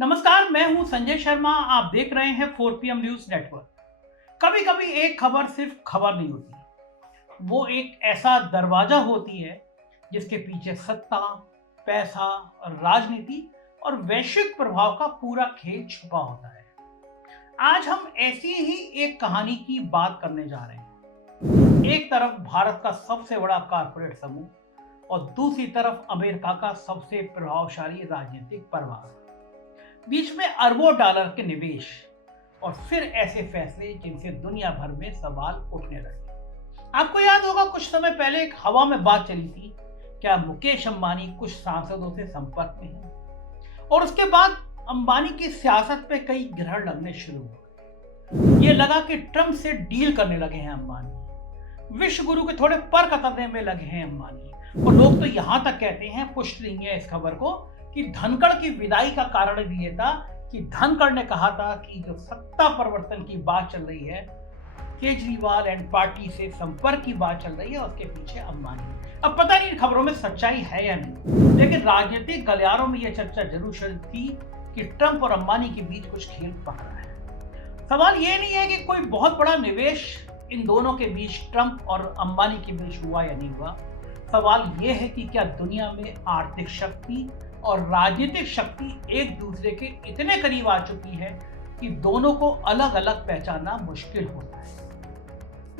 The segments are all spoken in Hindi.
नमस्कार, मैं हूं संजय शर्मा। आप देख रहे हैं 4PM न्यूज नेटवर्क। कभी कभी एक खबर सिर्फ खबर नहीं होती, वो एक ऐसा दरवाजा होती है जिसके पीछे सत्ता, पैसा, राजनीति और वैश्विक प्रभाव का पूरा खेल छुपा होता है। आज हम ऐसी ही एक कहानी की बात करने जा रहे हैं। एक तरफ भारत का सबसे बड़ा कॉर्पोरेट समूह और दूसरी तरफ अमेरिका का सबसे प्रभावशाली राजनीतिक परिवार। बीच में अरबों डॉलर के निवेश और फिर ऐसे फैसले जिनसे दुनिया भर में सवाल उठने लगे। आपको याद होगा, कुछ समय पहले एक हवा में बात चली थी, क्या मुकेश अंबानी कुछ सांसदों से संपर्क में है? और उसके बाद अंबानी की सियासत पे कई ग्रहण लगने शुरू हुए। ये लगा कि ट्रंप से डील करने लगे हैं अंबानी, विश्व गुरु के थोड़े पर कतरने में लगे हैं अंबानी। और लोग तो यहां तक कहते हैं, पुष्टि नहीं है इस खबर को, कि धनखड़ की विदाई का कारण भी ये था कि धनखड़ ने कहा था कि जो सत्ता परिवर्तन की बात चल रही है, केजरीवाल एंड पार्टी से संपर्क की बात चल रही है, उसके पीछे अंबानी। अब पता नहीं इन खबरों में सच्चाई है या नहीं, लेकिन राजनीतिक गलियारों में यह चर्चा जरूर चल थी कि ट्रंप और अंबानी के बीच कुछ खेल पक रहा है। सवाल ये नहीं है कि कोई बहुत बड़ा निवेश इन दोनों के बीच ट्रंप और अंबानी के बीच हुआ या नहीं हुआ। सवाल ये है कि क्या दुनिया में आर्थिक शक्ति और राजनीतिक शक्ति एक दूसरे के इतने करीब आ चुकी है कि दोनों को अलग अलग पहचानना मुश्किल होता है,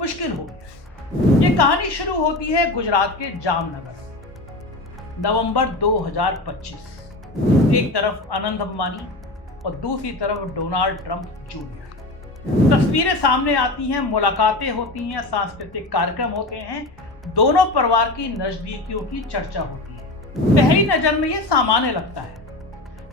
मुश्किल हो गया है। ये कहानी शुरू होती है गुजरात के जामनगर, नवंबर 2025। एक तरफ आनंद अंबानी और दूसरी तरफ डोनाल्ड ट्रंप जूनियर। तस्वीरें सामने आती हैं, मुलाकातें होती हैं, सांस्कृतिक कार्यक्रम होते हैं, दोनों परिवार की नजदीकियों की चर्चा होती है। पहली नजर में यह सामान्य लगता है,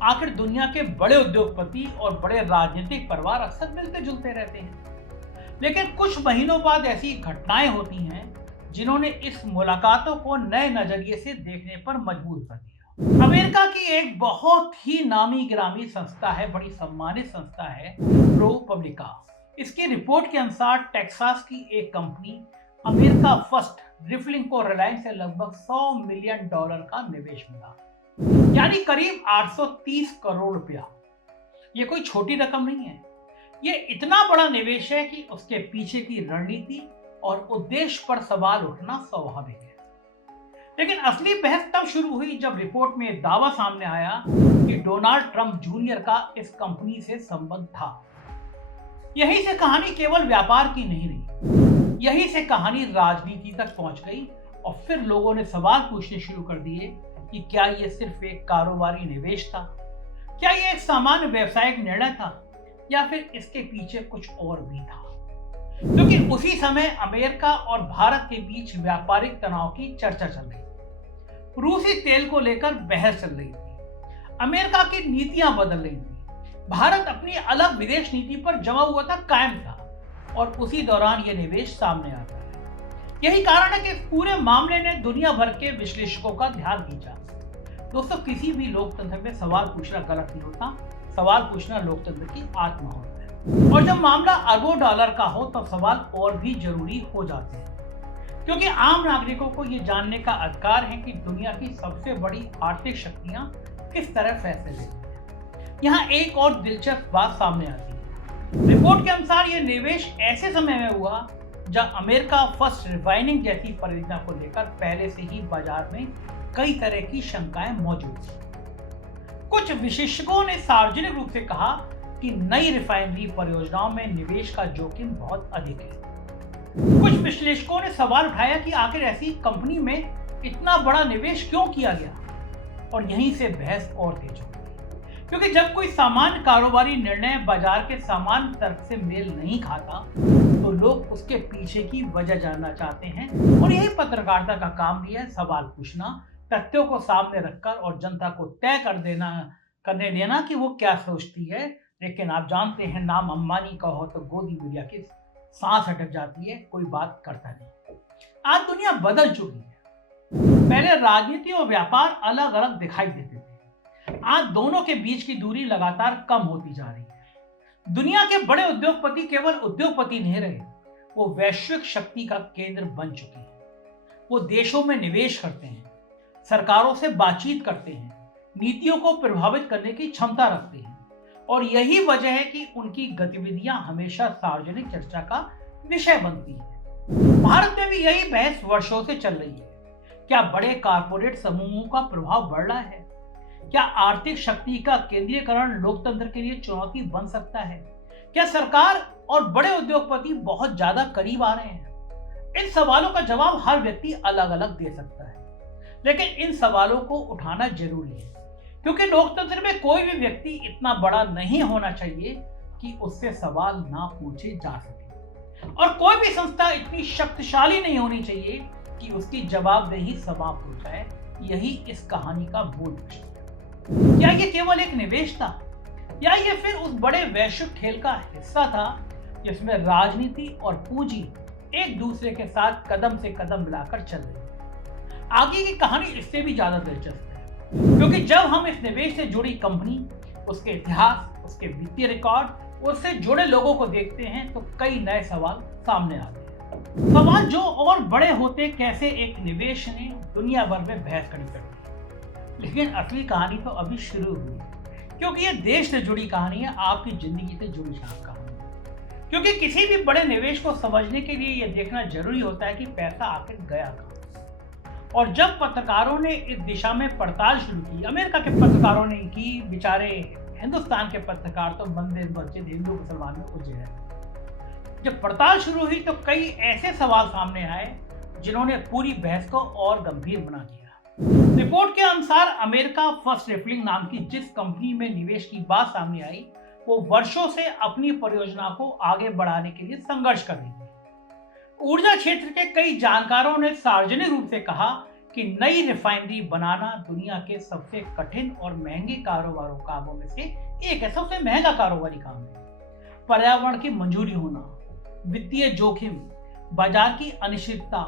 आखिर दुनिया के बड़े उद्योगपति और बड़े राजनीतिक परिवार अक्सर मिलते जुलते रहते हैं। लेकिन कुछ महीनों बाद ऐसी घटनाएं होती हैं जिन्होंने इस मुलाकातों को नए नजरिए से देखने पर मजबूर कर दिया। अमेरिका की एक बहुत ही नामी गिरामी संस्था है, बड़ी सम्मानित संस्था है, ProPublica। इसकी रिपोर्ट के अनुसार टेक्सास की एक कंपनी अमेरिका फर्स्ट रिफिलिंग को रिलायंस से लगभग $100 मिलियन का निवेश मिला, यानी करीब 830 करोड़ रुपया। ये कोई छोटी रकम नहीं है। ये इतना बड़ा निवेश है कि उसके पीछे की रणनीति और उद्देश्य पर सवाल उठना स्वाभाविक है। लेकिन असली बहस तब शुरू हुई जब रिपोर्ट में दावा सामने आया कि डोनाल्ड ट्रंप जूनियर का इस कंपनी से संबंध था। यहीं से कहानी केवल व्यापार की नहीं रही, यहीं से कहानी राजनीति तक पहुंच गई और फिर लोगों ने सवाल पूछने शुरू कर दिए कि क्या यह सिर्फ एक कारोबारी निवेश था, क्या यह एक सामान्य व्यवसायिक निर्णय था, या फिर इसके पीछे कुछ और भी था। क्योंकि उसी समय अमेरिका और भारत के बीच व्यापारिक तनाव की चर्चा चल रही थी। रूसी तेल को लेकर बहस चल रही थी, अमेरिका की नीतियां बदल रही थी, भारत अपनी अलग विदेश नीति पर जमा हुआ था, कायम था, और उसी दौरान यह निवेश सामने आता है। यही कारण है कि पूरे मामले ने दुनिया भर के विश्लेषकों का ध्यान खींचा। दोस्तों, किसी भी लोकतंत्र में सवाल पूछना गलत नहीं होता, सवाल पूछना लोकतंत्र की आत्मा होता है। और जब मामला अरबों डॉलर का हो तो सवाल और भी जरूरी हो जाते हैं, क्योंकि आम नागरिकों को यह जानने का अधिकार है कि दुनिया की सबसे बड़ी आर्थिक शक्तियां किस तरह फैसले लेती हैं। यहाँ एक और दिलचस्प बात सामने आती है। रिपोर्ट के अनुसार यह निवेश ऐसे समय में हुआ जब अमेरिका फर्स्ट रिफाइनिंग जैसी परियोजना को लेकर पहले से ही बाजार में कई तरह की शंकाएं मौजूद थी। कुछ विशेषज्ञों ने सार्वजनिक रूप से कहा कि नई रिफाइनरी परियोजनाओं में निवेश का जोखिम बहुत अधिक है। कुछ विश्लेषकों ने सवाल उठाया कि आखिर ऐसी कंपनी में इतना बड़ा निवेश क्यों किया गया, और यहीं से बहस और तेज हो गई। क्योंकि जब कोई सामान्य कारोबारी निर्णय बाजार के सामान्य तर्क से मेल नहीं खाता तो लोग उसके पीछे की वजह जानना चाहते हैं, और यही पत्रकारिता का काम भी है, सवाल पूछना, तथ्यों को सामने रखकर और जनता को तय करने देना कि वो क्या सोचती है। लेकिन आप जानते हैं, नाम अंबानी का हो तो गोदी मीडिया की सांस अटक जाती है, कोई बात करता नहीं। आज दुनिया बदल चुकी है। पहले राजनीति और व्यापार अलग अलग दिखाई देते थे, आज दोनों के बीच की दूरी लगातार कम होती जा रही है। दुनिया के बड़े उद्योगपति केवल उद्योगपति नहीं रहे, वो वैश्विक शक्ति का केंद्र बन चुके हैं। वो देशों में निवेश करते हैं, सरकारों से बातचीत करते हैं, नीतियों को प्रभावित करने की क्षमता रखते हैं। और यही वजह है कि उनकी गतिविधियां हमेशा सार्वजनिक चर्चा का विषय बनती है। भारत में भी यही बहस वर्षों से चल रही है। क्या बड़े कारपोरेट समूहों का प्रभाव बढ़ रहा है? क्या आर्थिक शक्ति का केंद्रीयकरण लोकतंत्र के लिए चुनौती बन सकता है? क्या सरकार और बड़े उद्योगपति बहुत ज्यादा करीब आ रहे हैं? इन सवालों का जवाब हर व्यक्ति अलग अलग दे सकता है, लेकिन इन सवालों को उठाना जरूरी है, क्योंकि लोकतंत्र में कोई भी व्यक्ति इतना बड़ा नहीं होना चाहिए कि उससे सवाल ना पूछे जा सके, और कोई भी संस्था इतनी शक्तिशाली नहीं होनी चाहिए कि उसकी जवाबदेही समाप्त हो जाए। यही इस कहानी का मूल प्रश्न है। क्या ये केवल एक निवेश था, या ये फिर उस बड़े वैश्विक खेल का हिस्सा था जिसमें राजनीति और पूंजी एक दूसरे के साथ कदम से कदम मिलाकर चल रही है? आगे की कहानी इससे भी ज्यादा दिलचस्प है, क्योंकि जब हम इस निवेश से जुड़ी कंपनी, उसके इतिहास, उसके वित्तीय रिकॉर्ड, उससे जुड़े लोगों को देखते हैं तो कई नए सवाल सामने आते हैं। सवाल जो और बड़े होते, कैसे एक निवेश ने दुनिया भर में बहस खड़ी कर दी। लेकिन असली कहानी तो अभी शुरू हुई है, क्योंकि ये देश से जुड़ी कहानी है, आपकी जिंदगी से जुड़ी कहानी है। क्योंकि किसी भी बड़े निवेश को समझने के लिए यह देखना जरूरी होता है कि पैसा आखिर गया कहां। और जब पत्रकारों ने इस दिशा में पड़ताल शुरू की, अमेरिका के पत्रकारों ने की, बेचारे हिंदुस्तान के पत्रकार तो मंदिर मस्जिद हिंदू मुसलमान में उलझे रहे। जब पड़ताल शुरू हुई तो कई ऐसे सवाल सामने आए जिन्होंने पूरी बहस को और गंभीर बना दिया। रिपोर्ट के अनुसार अमेरिका फर्स्ट रिफिलिंग नाम की जिस कंपनी में निवेश की बात सामने आई, वो वर्षों से अपनी परियोजना को आगे बढ़ाने के लिए संघर्ष कर रही थी। ऊर्जा क्षेत्र के कई जानकारों ने सार्वजनिक रूप से कहा कि नई रिफाइनरी बनाना दुनिया के सबसे कठिन और महंगे कामों में से एक है, सबसे महंगा कारोबारी काम है। पर्यावरण की मंजूरी होना, वित्तीय जोखिम, बाजार की अनिश्चितता,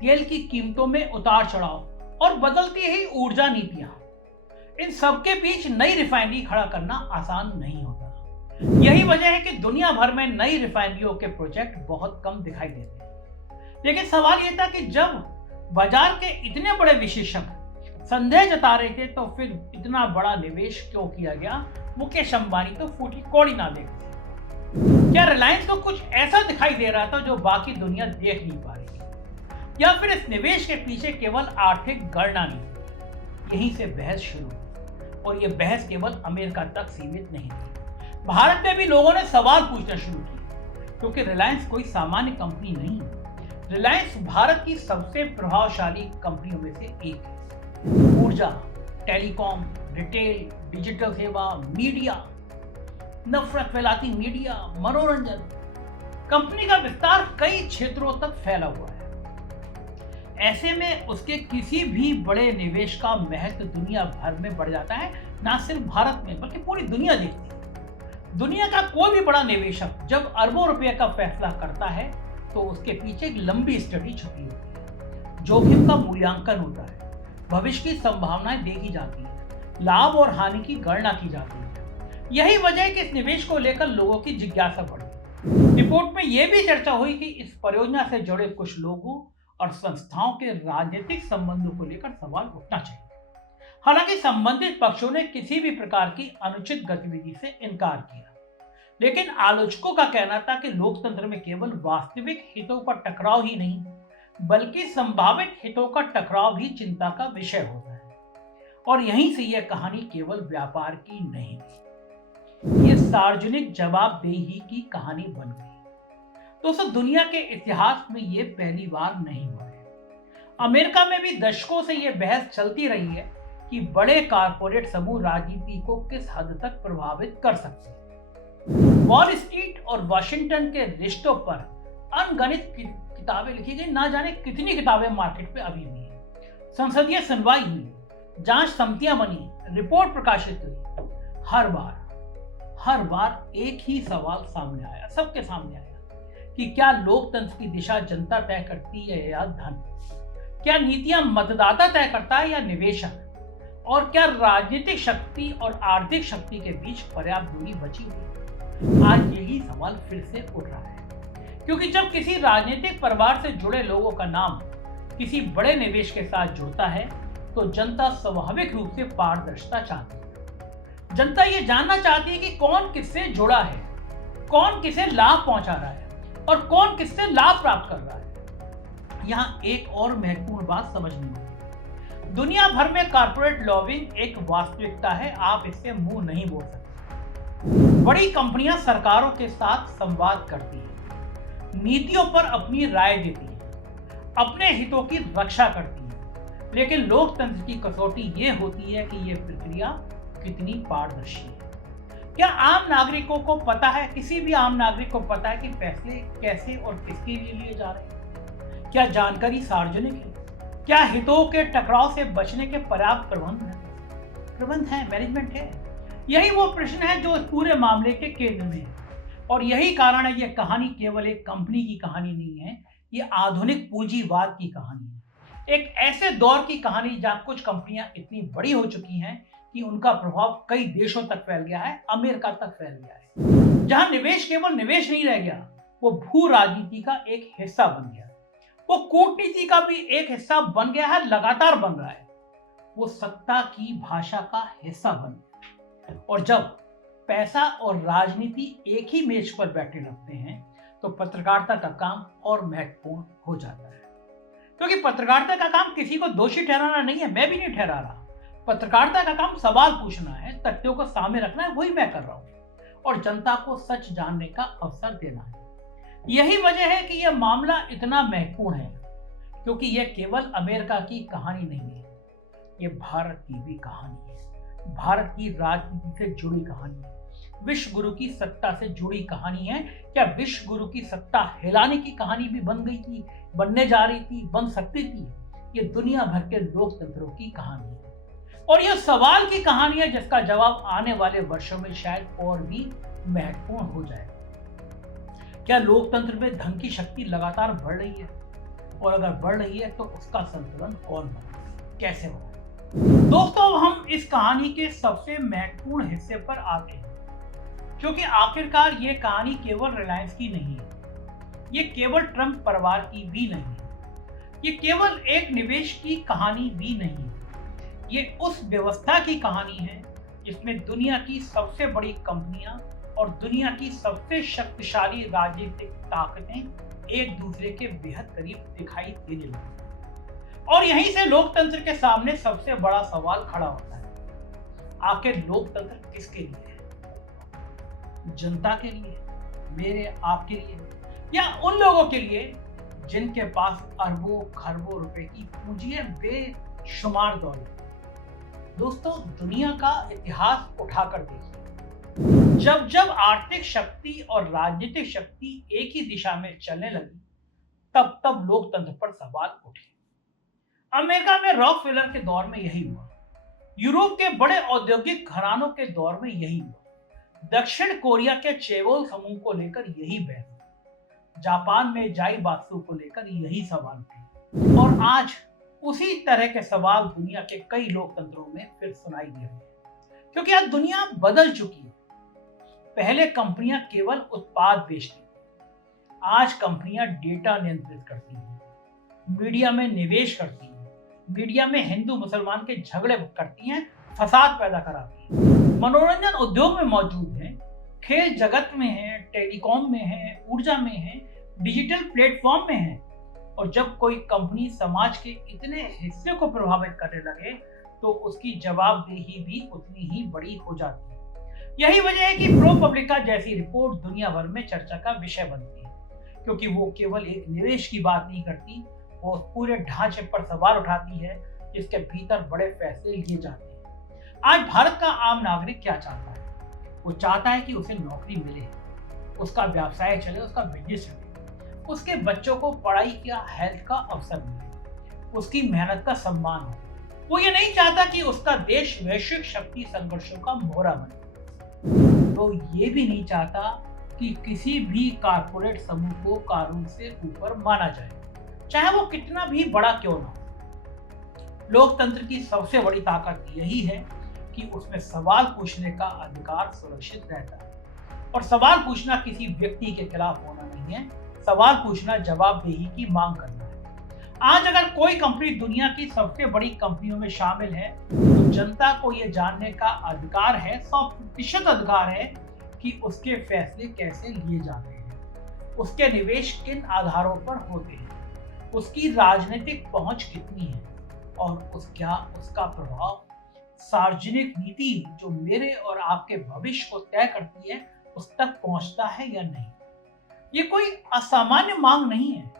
तेल की कीमतों में उतार चढ़ाव और बदलती हुई ऊर्जा नीतियां, इन सबके बीच नई रिफाइनरी खड़ा करना आसान नहीं होता। यही वजह है कि दुनिया भर में नई रिफाइनरियों के प्रोजेक्ट बहुत कम दिखाई देते हैं। लेकिन सवाल यह था कि जब बाजार के इतने बड़े विशेषज्ञ संदेह जता रहे थे, तो फिर इतना बड़ा निवेश क्यों किया गया? मुकेश अंबानी तो फूटी कौड़ी ना देखते। क्या रिलायंस को कुछ ऐसा दिखाई दे रहा था जो बाकी दुनिया देख नहीं पा रही थी, या फिर इस निवेश के पीछे केवल आर्थिक गणना नहीं थी? यहीं से बहस शुरू हुई, और यह बहस केवल अमेरिका तक सीमित नहीं थी। भारत में भी लोगों ने सवाल पूछना शुरू किए, क्योंकि रिलायंस कोई सामान्य कंपनी नहीं है। रिलायंस भारत की सबसे प्रभावशाली कंपनियों में से एक है। ऊर्जा, टेलीकॉम, रिटेल, डिजिटल सेवा, मीडिया, नफरत फैलाती मीडिया, मनोरंजन, कंपनी का विस्तार कई क्षेत्रों तक फैला हुआ है। ऐसे में उसके किसी भी बड़े निवेश का महत्व दुनिया भर में बढ़ जाता है, ना सिर्फ भारत में बल्कि पूरी दुनिया देखती है। दुनिया का कोई भी बड़ा निवेशक जब अरबों रुपए का फैसला करता है, तो उसके पीछे एक लंबी स्टडी छुपी होती है। जोखिम का मूल्यांकन होता है, भविष्य की संभावनाएं देखी जाती है, लाभ और हानि की गणना की जाती है। यही वजह है कि इस निवेश को लेकर लोगों की जिज्ञासा बढ़ी। रिपोर्ट में यह भी चर्चा हुई कि इस परियोजना से जुड़े कुछ लोगों और संस्थाओं के राजनीतिक संबंधों को लेकर सवाल उठना चाहिए। हालांकि संबंधित पक्षों ने किसी भी प्रकार की अनुचित गतिविधि से इनकार किया, लेकिन आलोचकों का कहना था कि लोकतंत्र में केवल वास्तविक हितों का टकराव ही नहीं, बल्कि संभावित हितों का टकराव भी चिंता का विषय होता है। और यहीं से यह कहानी केवल व्यापार की नहीं थी, यह सार्वजनिक जवाबदेही की कहानी बन गई। दोस्तों, दुनिया के इतिहास में यह पहली बार नहीं हुआ है। अमेरिका में भी दशकों से यह बहस चलती रही है कि बड़े कारपोरेट समूह राजनीति को किस हद तक प्रभावित कर सकते हैं। वॉल स्ट्रीट और वाशिंगटन के रिश्तों पर अनगिनत किताबें लिखी गई, ना जाने कितनी किताबें मार्केट पे अभी भी हैं। संसदीय सुनवाई हुई, जांच समितियां बनी, रिपोर्ट प्रकाशित हुई। हर बार एक ही सवाल सामने आया, सबके सामने आया कि क्या लोकतंत्र की दिशा जनता तय करती है या धन? क्या नीतियां मतदाता तय करता है या निवेशक? और क्या राजनीतिक शक्ति और आर्थिक शक्ति के बीच पर्याप्त दूरी बची हुई? आज यही सवाल फिर से उठ रहा है, क्योंकि जब किसी राजनीतिक परिवार से जुड़े लोगों का नाम किसी बड़े निवेश के साथ जुड़ता है, तो जनता स्वाभाविक रूप से पारदर्शिता चाहती है। जनता ये जानना चाहती है कि कौन किससे जुड़ा है, कौन किसे लाभ पहुंचा रहा है और कौन किससे लाभ प्राप्त कर रहा है। यहाँ एक और महत्वपूर्ण बात समझनी होगी। दुनिया भर में कॉर्पोरेट लॉबिंग एक वास्तविकता है, आप इससे मुंह नहीं बोल सकते। बड़ी कंपनियां सरकारों के साथ संवाद करती हैं, नीतियों पर अपनी राय देती हैं, अपने हितों की रक्षा करती हैं, लेकिन लोकतंत्र की कसौटी ये होती है कि ये प्रक्रिया कितनी पारदर्शी है। क्या आम नागरिकों को पता है, किसी भी आम नागरिक को पता है कि फैसले कैसे और किसके लिए लिए जा रहे हैं? क्या जानकारी सार्वजनिक है? क्या हितों के टकराव से बचने के पर्याप्त प्रबंध है, मैनेजमेंट है? यही वो प्रश्न है जो इस पूरे मामले के केंद्र में है। और यही कारण है, यह कहानी केवल एक कंपनी की कहानी नहीं है, ये आधुनिक पूंजीवाद की कहानी है। एक ऐसे दौर की कहानी जहां कुछ कंपनियां इतनी बड़ी हो चुकी हैं कि उनका प्रभाव कई देशों तक फैल गया है, अमेरिका तक फैल गया है। जहां निवेश केवल निवेश नहीं रह गया, वो भू राजनीति का एक हिस्सा बन गया, वो कूटनीति का भी एक हिस्सा बन गया है, लगातार बन रहा है, वो सत्ता की भाषा का हिस्सा बन गया। और जब पैसा और राजनीति एक ही मेज पर बैठे रहते हैं तो पत्रकारिता का काम और महत्वपूर्ण हो जाता है। क्योंकि पत्रकारिता का काम किसी को दोषी ठहराना नहीं है, मैं भी नहीं ठहरा रहा। पत्रकारिता का काम सवाल पूछना है, तथ्यों को सामने रखना है, वही मैं कर रहा हूं, और जनता को सच जानने का अवसर देना है। यही वजह है कि यह मामला इतना महत्वपूर्ण है, क्योंकि यह केवल अमेरिका की कहानी नहीं है, यह भारत की भी कहानी है, भारत की राजनीति से जुड़ी कहानी है, विश्व गुरु की सत्ता से जुड़ी कहानी है। क्या विश्व गुरु की सत्ता हिलाने की कहानी भी बन गई थी, बनने जा रही थी, बन सकती थी? ये दुनिया भर के लोकतंत्रों की कहानी है, और यह सवाल की कहानी है जिसका जवाब आने वाले वर्षों में शायद और भी महत्वपूर्ण हो जाएगा। क्या लोकतंत्र में धन की शक्ति लगातार बढ़ रही है? और अगर बढ़ रही है तो उसका संतुलन कौन कैसे होगा? दोस्तों, हम इस कहानी के सबसे महत्वपूर्ण हिस्से पर आते हैं, क्योंकि आखिरकार ये कहानी केवल रिलायंस की नहीं है, ये केवल ट्रंप परिवार की भी नहीं है, ये केवल एक निवेश की कहानी भी नहीं है, ये उस व्यवस्था की कहानी है जिसमें दुनिया की सबसे बड़ी कंपनियां और दुनिया की सबसे शक्तिशाली राजनीतिक ताकतें एक दूसरे के बेहद करीब दिखाई देने लगी। और यहीं से लोकतंत्र के सामने सबसे बड़ा सवाल खड़ा होता है, आखिर लोकतंत्र किसके लिए है? जनता के लिए, मेरे आपके लिए, या उन लोगों के लिए जिनके पास अरबों खरबों रुपए की पूंजी है, बेशुमार दौलत? दोस्तों, दुनिया का इतिहास उठाकर देखिए, जब जब आर्थिक शक्ति और राजनीतिक शक्ति एक ही दिशा में चलने लगी, तब तब लोकतंत्र पर सवाल उठे। अमेरिका में रॉकफेलर के दौर में यही हुआ, यूरोप के बड़े औद्योगिक घरानों के दौर में यही हुआ, दक्षिण कोरिया के चेवोल समूह को लेकर यही बहस, जापान में जाई बात्सु को लेकर यही सवाल थे, और आज उसी तरह के सवाल दुनिया के कई लोकतंत्रों में फिर सुनाई दे रहे हैं। क्योंकि आज दुनिया बदल चुकी है। पहले कंपनियां केवल उत्पाद बेचती थी, आज कंपनियां डेटा नियंत्रित करती हैं, मीडिया में निवेश करती हैं, मीडिया में हिंदू मुसलमान के झगड़े करती हैं, फसाद पैदा कराती हैं, मनोरंजन उद्योग में मौजूद है, खेल जगत में है, टेलीकॉम में है, ऊर्जा में है, डिजिटल प्लेटफॉर्म में है। और जब कोई कंपनी समाज के इतने हिस्से को प्रभावित करने लगे तो उसकी जवाबदेही भी उतनी ही बड़ी हो जाती है। यही वजह है कि ProPublica जैसी रिपोर्ट दुनिया भर में चर्चा का विषय बनती है, क्योंकि वो केवल एक निवेश की बात नहीं करती, वो पूरे ढांचे पर सवाल उठाती है जिसके भीतर बड़े फैसले लिए जाते हैं। आज भारत का आम नागरिक क्या चाहता है? वो चाहता है कि उसे नौकरी मिले, उसका व्यवसाय चले, उसका बिजनेस चले, उसके बच्चों को पढ़ाई या हेल्थ का अवसर मिले, उसकी मेहनत का सम्मान हो। वो ये नहीं चाहता कि उसका देश वैश्विक शक्ति संघर्षों का मोहरा बने। तो ये भी नहीं चाहता कि किसी भी कारपोरेट समूह को कानून से ऊपर माना जाए, चाहे वो कितना भी बड़ा क्यों ना हो। लोकतंत्र की सबसे बड़ी ताकत यही है कि उसमें सवाल पूछने का अधिकार सुरक्षित रहता है। और सवाल पूछना किसी व्यक्ति के खिलाफ होना नहीं है, सवाल पूछना जवाबदेही की मांग करना है। आज अगर कोई कंपनी दुनिया की सबसे बड़ी कंपनियों में शामिल है तो जनता को यह जानने का अधिकार है, 100% अधिकार है कि उसके फैसले कैसे लिए जाते हैं, उसके निवेश किन आधारों पर होते हैं, उसकी राजनीतिक पहुंच कितनी है और उसका प्रभाव सार्वजनिक नीति जो मेरे और आपके भविष्य को तय करती है उस तक पहुंचता है या नहीं। ये कोई असामान्य मांग नहीं है।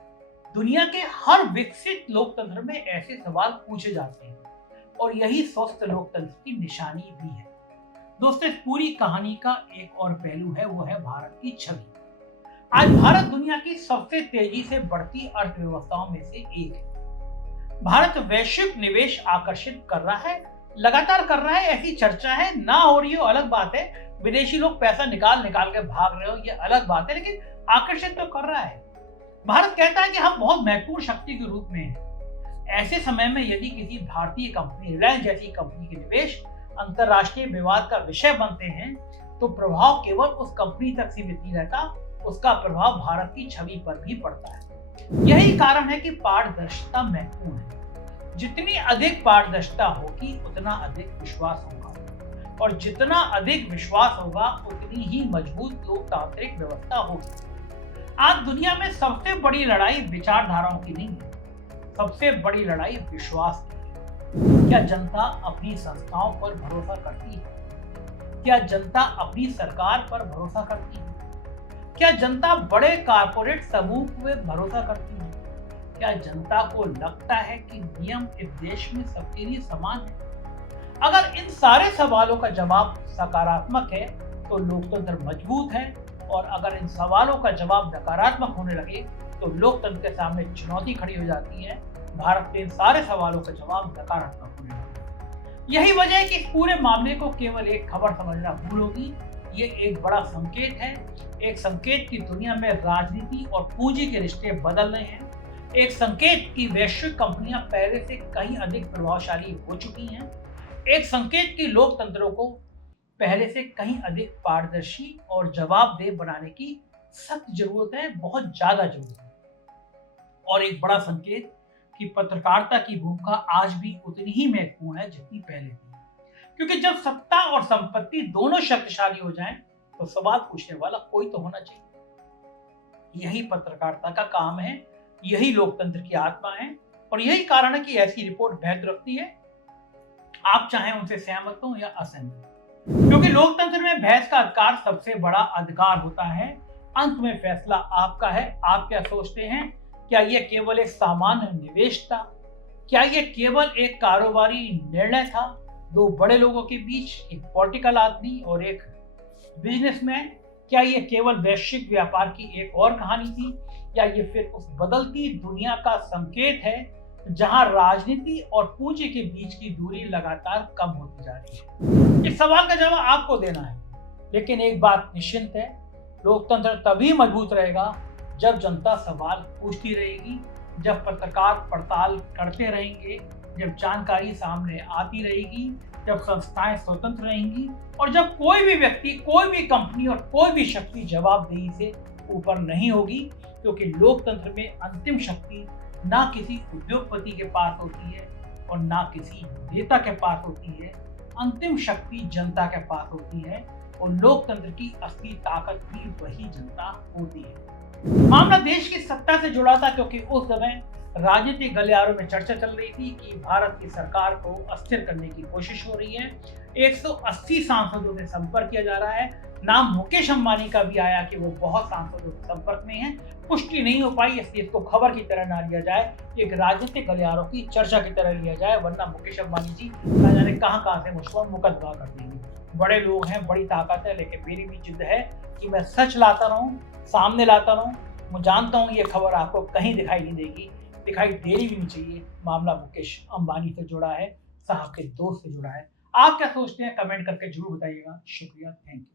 दुनिया के हर विकसित लोकतंत्र में ऐसे सवाल पूछे जाते हैं और यही स्वस्थ लोकतंत्र की निशानी भी है। दोस्तों, इस पूरी कहानी का एक और पहलू है, वो है भारत की छवि। आज भारत दुनिया की सबसे तेजी से बढ़ती अर्थव्यवस्थाओं में से एक है। भारत वैश्विक निवेश आकर्षित कर रहा है, लगातार कर रहा है। ऐसी चर्चा है, ना हो रही हो अलग बात है, विदेशी लोग पैसा निकाल निकाल के भाग रहे हो ये अलग बात है, लेकिन आकर्षित तो कर रहा है। भारत कहता है कि हम बहुत महत्वपूर्ण शक्ति के रूप में हैं। ऐसे समय में यदि किसी भारतीय कंपनी, रिलायंस जैसी कंपनी के निवेश अंतरराष्ट्रीय विवाद का विषय बनते हैं तो प्रभाव केवल उस कंपनी तक सीमित नहीं रहता, उसका प्रभाव भारत की छवि पर भी पड़ता है। यही कारण है कि पारदर्शिता महत्वपूर्ण है। जितनी अधिक पारदर्शिता होगी उतना अधिक विश्वास होगा और जितना अधिक विश्वास होगा उतनी ही मजबूत लोकतांत्रिक व्यवस्था होगी। आज दुनिया में सबसे बड़ी लड़ाई विचारधाराओं की नहीं है, सबसे बड़ी लड़ाई विश्वास की है। क्या जनता अपनी संस्थाओं पर भरोसा करती है? क्या जनता अपनी सरकार पर भरोसा करती है? क्या जनता बड़े कारपोरेट समूह पर भरोसा करती है? क्या जनता को लगता है कि नियम इस देश में सबके लिए समान है? अगर इन सारे सवालों का जवाब सकारात्मक है तो लोकतंत्र मजबूत है, और अगर इन सवालों का जवाब नकारात्मक होने लगे तो लोकतंत्र के सामने चुनौती खड़ी हो जाती है। भारत के इन सारे सवालों का जवाब नकारात्मक होने लगे। यही वजह है कि इस पूरे मामले को केवल एक खबर समझना भूल होगी। ये एक बड़ा संकेत है, एक संकेत की दुनिया में राजनीति और पूंजी के रिश्ते बदल रहे हैं, एक संकेत की वैश्विक कंपनियां पहले से कहीं अधिक प्रभावशाली हो चुकी हैं, एक संकेत की लोकतंत्रों को पहले से कहीं अधिक पारदर्शी और जवाबदेह बनाने की सख्त जरूरत है, बहुत ज्यादा जरूरत है। और एक बड़ा संकेत कि पत्रकारिता की भूमिका आज भी उतनी ही महत्वपूर्ण है जितनी पहले थी, क्योंकि जब सत्ता और संपत्ति दोनों शक्तिशाली हो जाएं तो सवाल पूछने वाला कोई तो होना चाहिए। यही पत्रकारिता का काम है, यही लोकतंत्र की आत्मा है, और यही कारण है कि ऐसी रिपोर्ट महत्व रखती है, आप चाहे उनसे सहमत हो या असहमत। क्योंकि लोकतंत्र में बहस का अधिकार सबसे बड़ा अधिकार होता है। अंत में फैसला आपका है। आप क्या सोचते हैं? क्या यह केवल एक सामान्य निवेश था? क्या यह केवल एक कारोबारी निर्णय था दो बड़े लोगों के बीच, एक पॉलिटिकल आदमी और एक बिजनेसमैन? क्या यह केवल वैश्विक व्यापार की एक और कहानी थी, या ये फिर उस बदलती दुनिया का संकेत है जहां राजनीति और पूंजी के बीच की दूरी लगातार कम होती जा रही है? इस सवाल का जवाब आपको देना है, लेकिन एक बात निश्चित है, लोकतंत्र तभी मजबूत रहेगा जब जनता सवाल पूछती रहेगी, जब पत्रकार पड़ताल करते रहेंगे, जब जानकारी सामने आती रहेगी, जब संस्थाएं स्वतंत्र रहेंगी, और जब कोई भी व्यक्ति, कोई भी कंपनी और कोई भी शक्ति जवाबदेही से ऊपर नहीं होगी। क्योंकि लोकतंत्र में अंतिम शक्ति ना किसी उद्योगपति के पास होती है और ना किसी नेता के पास होती है, अंतिम शक्ति जनता के पास होती है, और लोकतंत्र की असली ताकत भी वही जनता होती है। मामला देश की सत्ता से जुड़ा था, क्योंकि उस समय राजनीतिक गलियारों में चर्चा चल रही थी कि भारत की सरकार को अस्थिर करने की कोशिश हो रही है। 180 सांसदों से संपर्क किया जा रहा है। नाम मुकेश अंबानी का भी आया कि वो बहुत सांसदों के संपर्क में हैं। पुष्टि नहीं हो पाई, इसलिए इसको खबर की तरह ना लिया जाए, एक राजनीतिक गलियारों की चर्चा की तरह लिया जाए, वरना मुकेश अंबानी जी ना जाने कहां से मुझ पर मुकदमा कर देंगे। बड़े लोग हैं, बड़ी ताकत है, लेकिन मेरी भी जिद है कि मैं सच लाता रहूं, सामने लाता रहूं। मैं जानता हूं ये खबर आपको कहीं दिखाई नहीं देगी, दिखाई देनी भी नहीं चाहिए। मामला मुकेश अंबानी से जुड़ा है, साहब के दोस्त से जुड़ा है। आप क्या सोचते हैं? कमेंट करके जरूर बताइएगा। शुक्रिया, थैंक यू।